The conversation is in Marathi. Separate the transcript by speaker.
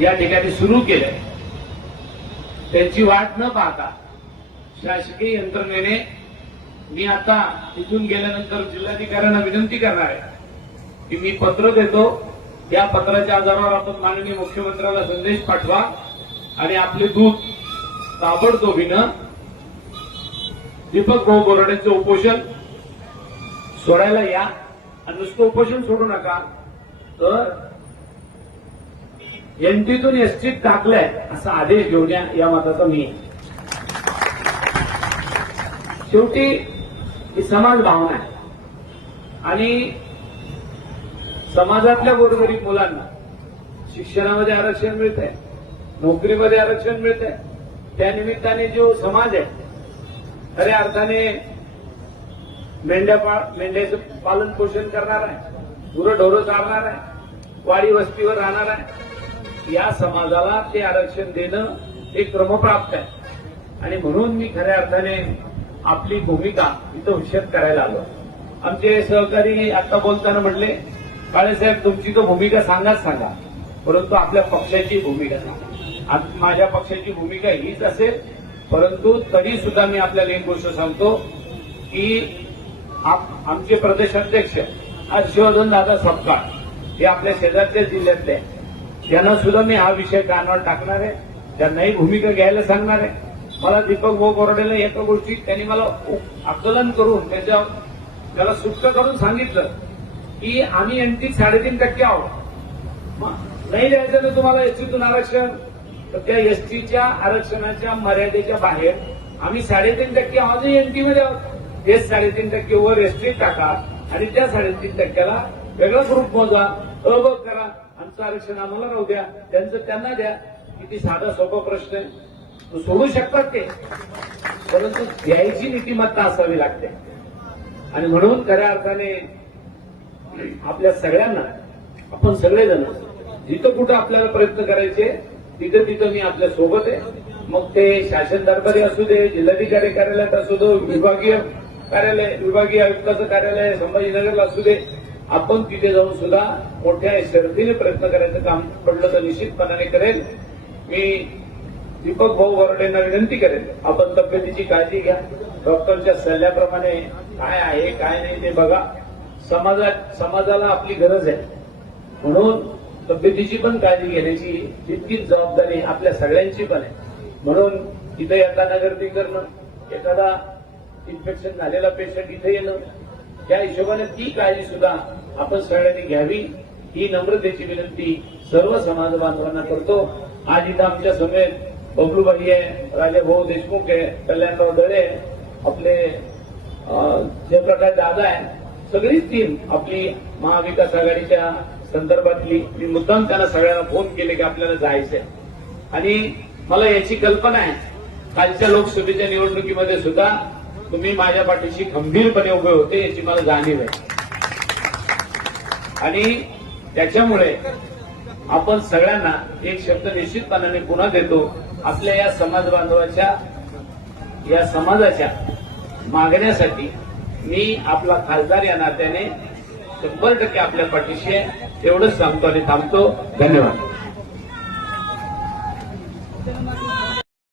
Speaker 1: या ठिकाणी सुरू केलंय. त्यांची वाट न पाहता शासकीय यंत्रणेने मी आता तिथून गेल्यानंतर जिल्हाधिकाऱ्यांना विनंती करणार आहे की मी पत्र देतो. या पत्राच्या आधारावर आपण माननीय मुख्यमंत्र्याला संदेश पाठवा आणि आपले दूत ताबडतोबीनं दीपक भाऊ बोराडेंचं उपोषण सोडायला या. आणि नुसतं उपोषण सोडू नका. तर एनटीतून एसटीत टाकलंय असा आदेश घेऊन या या मताचा मी शेवटी ही समाज भावना आहे. आणि समाजातल्या गोरगरीब मुलांना शिक्षणामध्ये आरक्षण मिळत आहे नोकरीमध्ये आरक्षण मिळत आहे त्या निमित्ताने जो समाज आहे खऱ्या अर्थाने मेंढ्या मेंढ्याचं पालन पोषण करणार आहे गुरंढोरं चालणार आहे वाडी वस्तीवर राहणार आहे. या समाजाला ते आरक्षण देणं हे क्रमप्राप्त आहे. आणि म्हणून मी खऱ्या अर्थाने आपली भूमिका इथं विषद करायला आलो. आमचे सहकारी आता बोलताना म्हणले काळेसाहेब तुमची तो भूमिका सांगाच सांगा. परंतु आपल्या पक्षाची भूमिका सांगा. माझ्या पक्षाची भूमिका हीच असेल परंतु तरी सुद्धा मी आपल्याला एक गोष्ट सांगतो की आमचे प्रदेशाध्यक्ष हर्षवर्धन दादा सपकाळ हे आपल्या शेजारच्या जिल्ह्यातले यांना सुद्धा मी हा विषय कानावर टाकणार आहे. त्यांनाही भूमिका घ्यायला सांगणार आहे. मला दीपक भाऊ बोराडेला एका गोष्टी त्यांनी मला आकलन करून त्याच्या त्याला सुप्त करून सांगितलं की आम्ही एमटी साडेतीन टक्के आहोत. मग नाही द्यायचं ना तुम्हाला एसटीतून आरक्षण. तर त्या एसटीच्या आरक्षणाच्या मर्यादेच्या बाहेर आम्ही साडेतीन टक्के आवाजही एनटी मध्ये आहोत. तेच साडेतीन टक्के वर एसटी टाका आणि त्या साडेतीन टक्क्याला वेगळा ग्रुप मोजा. अ करा. आमचं आरक्षण आम्हाला राहू द्या. त्यांचं त्यांना द्या. किती साधा सोपा प्रश्न आहे. तो सोडू शकतात ते. परंतु द्यायची नीतिमत्ता असावी लागते. आणि म्हणून खऱ्या अर्थाने आपल्या सगळ्यांना आपण सगळेजण जिथं कुठं आपल्याला प्रयत्न करायचे तिथं तिथं मी आपल्यासोबत आहे. मग ते शासन दरबारी असू दे जिल्हाधिकारी कार्यालयात असू दे विभागीय कार्यालय विभागीय आयुक्ताचं कार्यालय संभाजीनगरला असू दे आपण तिथे जाऊन सुद्धा मोठ्या शर्तीने प्रयत्न करायचं काम पडलं तर निश्चितपणाने करेल. मी दीपक भाऊ वरडेंना विनंती करेन आपण तब्येतीची काळजी घ्या. डॉक्टरच्या सल्ल्याप्रमाणे काय आहे काय नाही ते बघा. समाजात समाजाला आपली गरज आहे. म्हणून तब्येतीची पण काळजी घेण्याची तितकीच जबाबदारी आपल्या सगळ्यांची पण आहे. म्हणून इथं येताना गर्दी करणं एखादा इन्फेक्शन झालेला पेशंट इथे येणं त्या हिशोबाने ती काळजी सुद्धा आपण सगळ्यांनी घ्यावी. ही नम्रतेची विनंती सर्व समाज बांधवांना करतो. आज इथं आमच्या समेत बबलूबाई आहे राजा भाऊ देशमुख आहे कल्याणराव दळे आपले जयप्रकाश दादा आहे. सगळीच टीम आपली महाविकास आघाडीच्या संदर्भातली मी मुद्दाम त्यांना सगळ्यांना फोन केले की आपल्याला जायचंय आणि मला याची कल्पना आहे. कालच्या लोकसभेच्या निवडणुकीमध्ये सुद्धा तुम्ही माझ्या पाठीशी खंबीरपणे उभे होते याची मला जाणीव आहे. आणि त्याच्यामुळे आपण सगळ्यांना एक शब्द निश्चितपणाने पुन्हा देतो. आपल्या या समाज बांधवाच्या या समाजाच्या मागण्यासाठी मी आपला खासदार या नात्याने शंभर टक्के आपल्या पाठीशी आहे. एवढंच सांगतो आणि थांबतो. धन्यवाद.